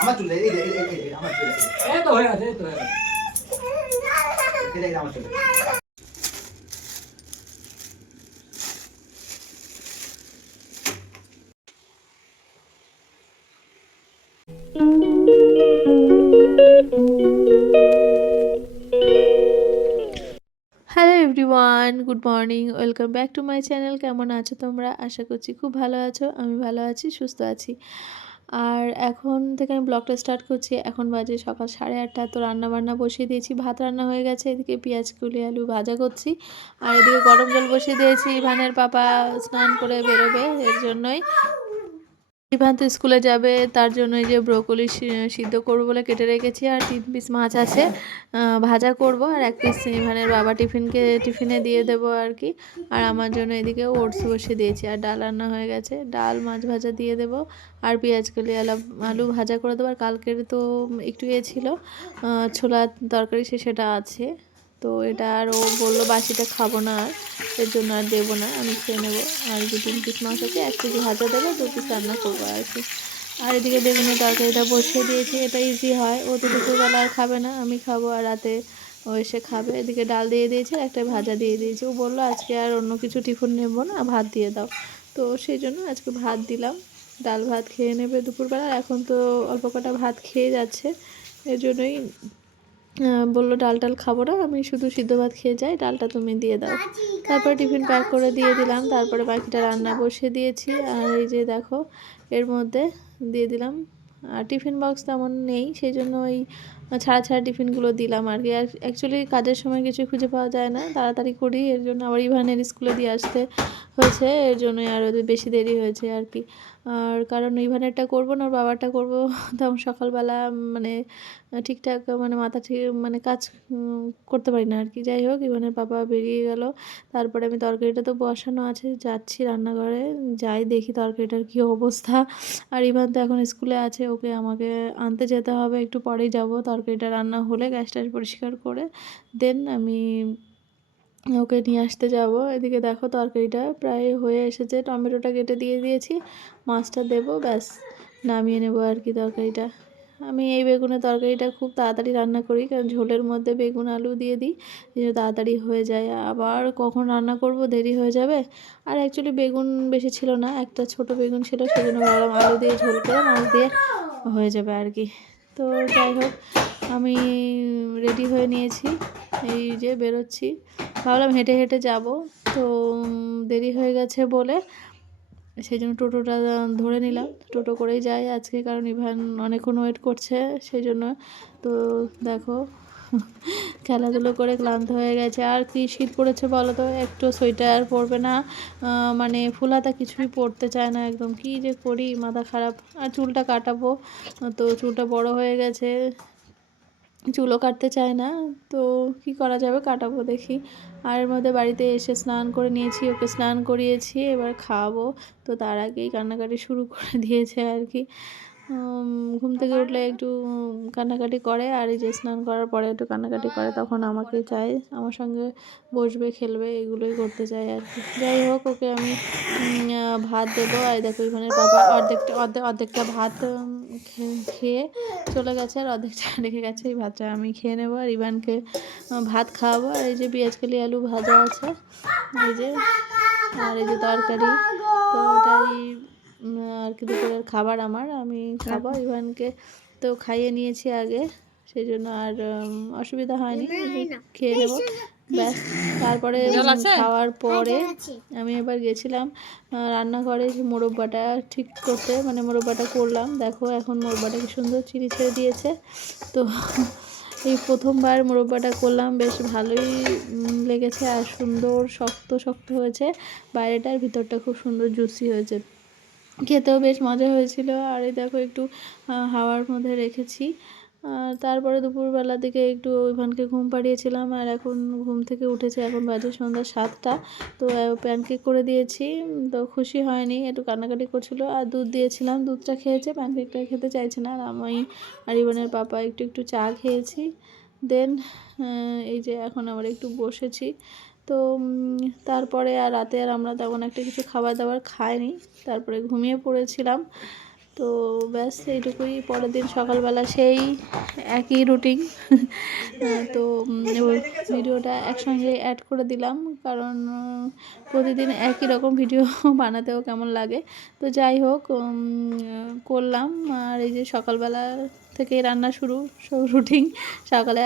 আমার চুলে এই আমার চুলে এই তো হয়ে গেছে এই তো হয়ে গেছে এই আমার চুলে hello everyone, good morning, welcome back to my channel. কেমন আছো তোমরা? আশা করছি খুব ভালো আছো। আমি ভালো আছি, সুস্থ আছি। আর এখন থেকে আমি ব্লগটা স্টার্ট করছি। এখন বাজে সকাল 8:30। তো রান্নাবান্না বসিয়ে দিয়েছি, ভাত রান্না হয়ে গেছে, এদিকে পেঁয়াজ কুলি আলু ভাজা করছি। আর এদিকে গরম জল বসিয়ে দিয়েছি, ইভানের পাপা স্নান করে বেরোবে, এর জন্যই। ইভান তো স্কুলে যাবে, তার জন্য এই যে ব্রোকলি সিদ্ধ করবো বলে কেটে রেখেছি। আর 3 পিস মাছ আছে, ভাজা করব। আর 1 পিস ইভানের বাবা টিফিনে দিয়ে দেবো আর কি। আর আমার জন্য এদিকে ওটস বসিয়ে দিয়েছি। আর ডাল রান্না হয়ে গেছে, ডাল মাছ ভাজা দিয়ে দেবো। আর পেঁয়াজ কলি আলু ভাজা করে দেবো। আর কালকের তো একটু ছিল ছোলার তরকারি, সেটা আছে। তো এটা আর ও বললো বাসিটা খাবো না, আর এর জন্য আর দেবো না, আমি খেয়ে নেবো। আর যে 3 পিস মাছ আছে, 1 কেজি ভাজা দেবো, 2 পিস রান্না করবো আর কি। আর এদিকে বেগুনের তরকারিটা বসিয়ে দিয়েছি, এটা ইজি হয়। ও তো দুপুরবেলা আর খাবে না, আমি খাবো, আর রাতে ও এসে খাবে। এদিকে ডাল দিয়ে দিয়েছি, আর একটা ভাজা দিয়ে দিয়েছি। ও বললো আজকে আর অন্য কিছু টিফিন নেবো না, ভাত দিয়ে দাও। তো সেই জন্য আজকে ভাত দিলাম, ডাল ভাত খেয়ে নেবে দুপুরবেলা। এখন তো অল্প কটা ভাত খেয়ে যাচ্ছে, এর জন্যই বললো ডাল টাল খাবো না, আমি শুধু সিদ্ধ ভাত খেয়ে যাই, ডালটা তুমি দিয়ে দাও। তারপরে টিফিন প্যাক করে দিয়ে দিলাম, তারপরে বাকিটা রান্না বসিয়ে দিয়েছি। আর এই যে দেখো, এর মধ্যে দিয়ে দিলাম। আর টিফিন বক্স তেমন নেই, সেই জন্য ওই ছাড়া ছাড়া টিফিনগুলো দিলাম আর কি। আর অ্যাকচুয়ালি কাজের সময় কিছু খুঁজে পাওয়া যায় না, তাড়াতাড়ি করি, এর জন্য আবার ইভানের স্কুলে দিয়ে আসতে হয়েছে, এর জন্যই আরও বেশি দেরি হয়েছে আর কি। আর কারণ ইভানেরটা করবো না, ওর বাবারটা করবো, তখন সকালবেলা মানে ঠিকঠাক মানে মাথা ঠিক মানে কাজ করতে পারি না আর কি। যাই হোক, ইভানের পাপা বেরিয়ে গেল। তারপরে আমি তরকারিটা তো বসানো আছে, যাচ্ছি রান্নাঘরে, যাই দেখি তরকারিটার কী অবস্থা। আর ইভান তো এখন স্কুলে আছে, ওকে আমাকে আনতে যেতে হবে, একটু পরেই যাব। তরকারিটা রান্না হলে গ্যাসটা পরিষ্কার করে দেন আমি ওকে নিয়ে আসতে যাব। এদিকে দেখো তরকারিটা প্রায় হয়ে এসেছে, টমেটোটা কেটে দিয়ে দিয়েছি, মাছটা দেবো, ব্যাস নামিয়ে নেবো আর কি তরকারিটা। আমি এই বেগুনের তরকারিটা খুব তাড়াতাড়ি রান্না করি, কারণ ঝোলের মধ্যে বেগুন আলু দিয়ে দিই, যে তাড়াতাড়ি হয়ে যায়। আবার কখন রান্না করব, দেরি হয়ে যাবে। আর অ্যাকচুয়ালি বেগুন বেশি ছিল না, একটা ছোট বেগুন ছিল, সেজন্য ভাবলাম আলু দিয়ে ঝোল করে মাছ দিয়ে হয়ে যাবে আর কি। তো যাই হোক, আমি রেডি হয়ে নিয়েছি, এই যে বেরোচ্ছি। ভাবলাম হেঁটে হেঁটে যাব, তো দেরি হয়ে গেছে বলে সেই জন্য টোটোটা ধরে নিলাম। টোটো করেই যাই আজকে, কারণ ইভান অনেকক্ষণ ওয়েট করছে, সেই জন্য। তো দেখো, খেলাধুলো করে ক্লান্ত হয়ে গেছে। আর কি শীত পড়েছে বলো তো, একটু সোয়েটার পরবে না, মানে ফুল হাতা কিছুই পরতে চায় না একদম। কি যে করি, মাথা খারাপ। আর চুলটা কাটাবো, তো চুলটা বড় হয়ে গেছে, চুলও কাটতে চায় না। তো কি করা যাবে, কাটাবো দেখি। আর এর মধ্যে বাড়িতে এসে স্নান করে নিয়েছি, ওকে স্নান করিয়েছি, এবার খাওয়াবো। তো তার আগেই কান্নাকাটি শুরু করে দিয়েছে আর কি। ঘুম থেকে উঠলে একটু কান্নাকাটি করে, আর এই যে স্নান করার পরে একটু কান্নাকাটি করে, তখন আমাকে চায়, আমার সঙ্গে বসবে, খেলবে, এগুলোই করতে চায় আর কি। যাই হোক, ওকে আমি ভাত দেবো। আর দেখো ইভানের বাবা অর্ধেকটা ভাত খেয়ে চলে গেছে, আর অর্ধেকটা রেখে গেছে। এই ভাতটা আমি খেয়ে নেবো, আর ইভানকে ভাত খাওয়াবো। আর এই যে পেঁয়াজ কলি আলু ভাজা আছে, এই যে, আর এই যে তরকারি। তো এটাই আর কি দুপুরের খাবার আমার, আমি খাবো। ইভানকে তো খাইয়ে নিয়েছি আগে, সেই জন্য আর অসুবিধা হয়নি, খেয়ে নেব, ব্যাস। তারপরে খাওয়ার পরে আমি এবার গেছিলাম রান্নাঘরে মোরব্বাটা ঠিক করতে, মানে মোরব্বাটা করলাম। দেখো এখন মোরব্বাটা কি সুন্দর চিনি ছেড়ে দিয়েছে। তো এই প্রথমবার মোরব্বাটা করলাম, বেশ ভালোই লেগেছে, আর সুন্দর শক্ত শক্ত হয়েছে বাইরেটার, ভিতরটা খুব সুন্দর জুসি হয়েছে, খেতেও বেশ মজা হয়েছিল। আর এই দেখো একটু হাওয়ার মধ্যে রেখেছি। তারপরে দুপুরবেলার দিকে একটু ইভানকে ঘুম পাড়িয়েছিলাম, আর এখন ঘুম থেকে উঠেছে, এখন বাজে সন্ধ্যা 7টা। তো প্যানকেক করে দিয়েছি, তো খুশি হয়নি, একটু কান্নাকাটি করছিল। আর দুধ দিয়েছিলাম, দুধটা খেয়েছে, প্যানকেকটা খেতে চাইছে না। আর আমি আর ইভানের পাপা একটু একটু চা খেয়েছি। দেন এই যে এখন আবার একটু বসেছি। তো তারপরে আর রাতে আর আমরা তেমন একটা কিছু খাবার দাবার খাইনি, তারপরে ঘুমিয়ে পড়েছিলাম। তো ব্যাস এইটুকুই। পরের দিন সকালবেলা সেই একই রুটিন। তো ভিডিওটা একসঙ্গে অ্যাড করে দিলাম, কারণ প্রতিদিন একই রকম ভিডিও বানাতেও কেমন লাগে। তো যাই হোক, করলাম। আর এই যে সকালবেলা থেকেই রান্না শুরু, সব রুটিন। সকালে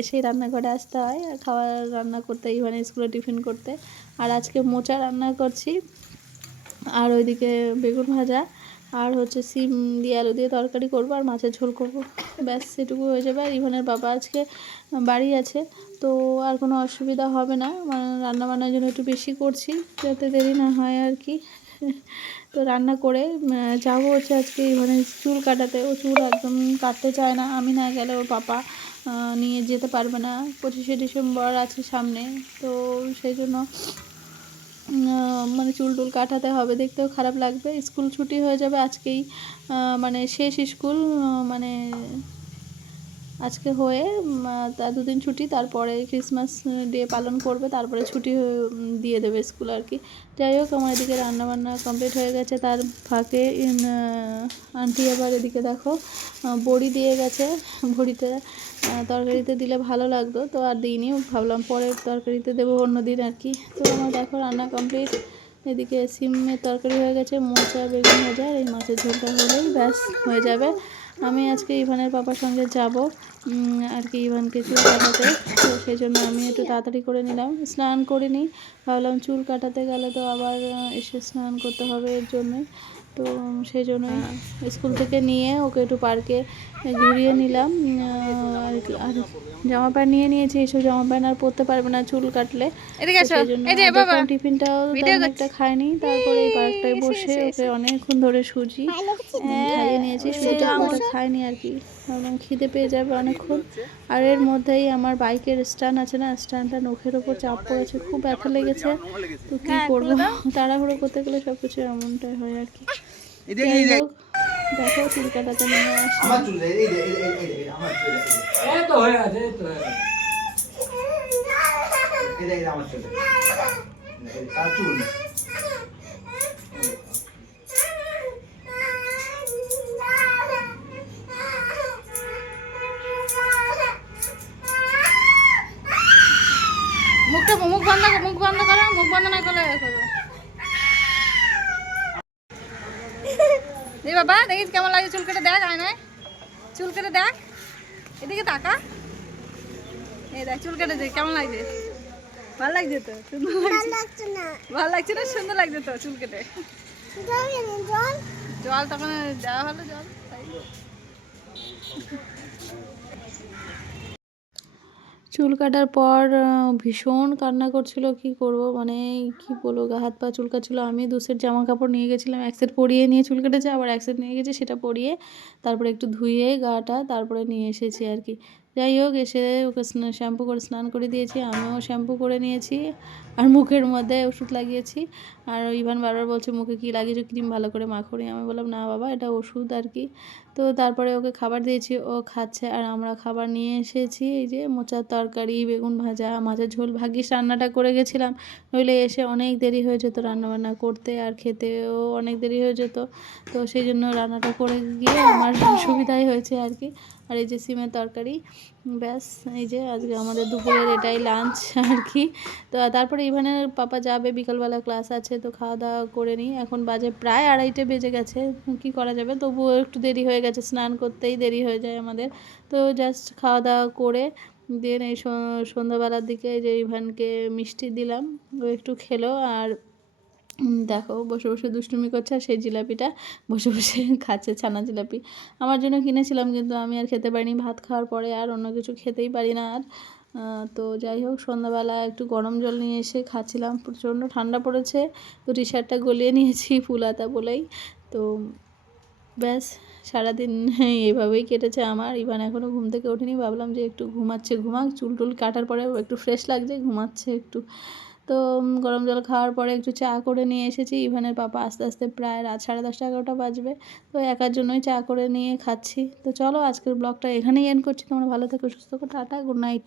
এসেই রান্নাঘরে আসতে হয় আর খাবার রান্না করতে, ইভানে স্কুলে টিফিন করতে। আর আজকে মোচা রান্না করছি, আর ওইদিকে বেগুন ভাজা, আর হচ্ছে সিম দিয়ে আলু দিয়ে তরকারি করবো, আর মাছের ঝোল করবো। ব্যাস এটুকু হয়ে যাবে। আর ইভানের বাবা আজকে বাড়ি আছে, তো আর কোনো অসুবিধা হবে না। মানে রান্নাবান্নার জন্য একটু বেশি করছি, যাতে দেরি না হয় আর কি। তো রান্না করে যাবো হচ্ছে আজকে ইভানের চুল কাটাতে। ও চুল একদম কাটতে চায় না, আমি না গেলে ওর পাপা নিয়ে যেতে পারবে না। 25শে ডিসেম্বর আছে সামনে, তো সেই জন্য মানে চুল টুল কাটাতে হবে, দেখতেও খারাপ লাগবে। স্কুল ছুটি হয়ে যাবে আজকেই, মানে শেষ স্কুল, মানে আজকে হয়ে তার দুদিন ছুটি, তারপরে ক্রিসমাস ডে পালন করবে, তারপরে ছুটি দিয়ে দেবে স্কুল আর কি। যাই হোক, আমার এদিকে রান্নাবান্না কমপ্লিট হয়ে গেছে। তার ফাঁকে আন্টি আবার এদিকে দেখো বড়ি দিয়ে গেছে। বড়িটা তরকারিতে দিলে ভালো লাগতো, তো আর দিইনি, ভাবলাম পরে তরকারিতে দেবো অন্য দিন আর কি। তো আমার দেখো রান্না কমপ্লিট। এদিকে সিমের তরকারি হয়ে গেছে, মোচা বেগুন ভাজা, এই মাছের ঝোলটা হলেই ব্যাস হয়ে যাবে। আমি আজকে ইভানের পাপার সঙ্গে যাব আর কি, ইভানকে চুল কাটাতে। তো সেই জন্য আমি একটু তাড়াতাড়ি করে নিলাম, স্নান করিনি। ভাবলাম চুল কাটাতে গেলে তো আবার এসে স্নান করতে হবে, এর জন্যই। তো সেই জন্যই স্কুল থেকে নিয়ে ওকে একটু পার্কে ঘুরিয়ে নিলাম। আর জামা প্যান্ট নিয়ে নিয়েছি, এইসব জামা প্যান্ট আর পরতে পারবে না চুল কাটলে। সেই জন্য দেখলাম টিফিনটাও তেমন একটা খায়নি। তারপরে এই পার্কটায় বসে ওকে অনেকক্ষণ ধরে সুজি খাইয়ে নিয়েছি, সুজিটা পুরোটা খায়নি আর কি। ভাবলাম খিদে পেয়ে যাবে অনেকক্ষণ। আর এর মধ্যেই আমার বাইকের স্ট্যান্ড আছে না, স্ট্যান্ডটা নখের ওপর চাপ পড়েছে, খুব ব্যথা লেগেছে। তো কী করবো, তাড়াহুড়ো করতে গেলে সব কিছু এমনটাই হয় আর কি। যাই হোক, দেখো চুল কাটাতে নিয়ে আসলাম। আমার চুল আমার চুল এই তো হয়ে গেছে, এই তো হয়ে গেছে। এই আমার চুল, তার চুল। মুখ বন্ধ করো, মুখ বন্ধ না করলে করো। এই বাবা দেখিস কেমন লাগে, চুল কেটে দেখ, আয় নয় চুল কেটে দেখ, এদিকে তাকা। এই দেখ চুল কেটে দেখ কেমন লাগছে, ভালো লাগছে তো? সুন্দর লাগছে না? ভালো লাগছে না? সুন্দর লাগছে তো চুল কেটে? জল তখন দেওয়া হলো, জল তাই। চুল কাটার পর ভীষণ কান্না করছিল, কি করব, মানে কি বলবো, গা হাত পা চুলকাচ্ছিল। আমি 2 সেট জামা কাপড় নিয়ে গেছিলাম, 1 সেট পরিয়ে নিয়ে চুল কেটেছে, আবার 1 সেট নিয়ে গেছি সেটা পরিয়ে, তারপরে একটু ধুয়ে গাটা তারপরে নিয়ে এসেছি আর কি। যাই হোক, এসে ওকে শ্যাম্পু করে স্নান করে দিয়েছি, আমিও শ্যাম্পু করে নিয়েছি, আর মুখের মধ্যে ওষুধ লাগিয়েছি। আর ইভান বারবার বলছে মুখে কী লাগিয়েছো, ক্রিম ভালো করে মাখোনি। আমি বললাম না বাবা, এটা ওষুধ আর কি। তো তারপরে ওকে খাবার দিয়েছি, ও খাচ্ছে। আর আমরা খাবার নিয়ে এসেছি, এই যে মোচার তরকারি, বেগুন ভাজা, মাছের ঝোল। ভাগ্যিস রান্নাটা করে গেছিলাম, নইলে এসে অনেক দেরি হয়ে যেত রান্নাবান্না করতে, আর খেতেও অনেক দেরি হয়ে যেত। তো সেই জন্য রান্নাটা করে গিয়ে আমার সুবিধাই হয়েছে আর কি। আর এই যে সিমের তরকারি, ব্যাস এই যে আজকে আমাদের দুপুরের এটাই লাঞ্চ আর কি। তো তারপরে ইভানের পাপা যাবে, বিকালবেলা ক্লাস আছে, তো খাওয়া দাওয়া করে নিই। এখন বাজে প্রায় 2:30 বেজে গেছে, কি করা যাবে, তবুও একটু দেরি হয়ে গেছে, স্নান করতেই দেরি হয়ে যায় আমাদের। তো জাস্ট খাওয়া দাওয়া করে দেন এই সন্ধ্যাবেলার দিকে যে ইভানকে মিষ্টি দিলাম, ও একটু খেলো। আর দেখো বসে বসে দুষ্টুমি করছে, আর সেই জিলাপিটা বসে বসে খাচ্ছে, ছানা জিলাপি। আমার জন্য কিনেছিলাম, কিন্তু আমি আর খেতে পারিনি, ভাত খাওয়ার পরে আর অন্য কিছু খেতেই পারি না আর। তো যাই হোক, সন্ধ্যাবেলা একটু গরম জল নিয়ে এসে খাচ্ছিলাম, প্রচণ্ড ঠান্ডা পড়েছে, তো টি শার্টটা গলিয়ে নিয়েছি ফুলাতা বলেই। তো ব্যাস সারাদিন এইভাবেই কেটেছে আমার। ইভান এখনও ঘুম থেকে ওঠেনি, ভাবলাম যে একটু ঘুমাক, চুল টুল কাটার পরে একটু ফ্রেশ লাগছে, ঘুমাচ্ছে একটু। তো গরম জল খাওয়ার পরে একটু চা করে নিয়ে এসেছি। ইভানের পাপা আস্তে আস্তে প্রায় রাত 10:30 11টা বাজবে, তো একার জন্যই চা করে নিয়ে খাচ্ছি। তো চলো আজকের ব্লগটা এখানেই এন্ড করছি। তোমরা ভালো থেকো, সুস্থ থেকো, টাটা, গুড নাইট।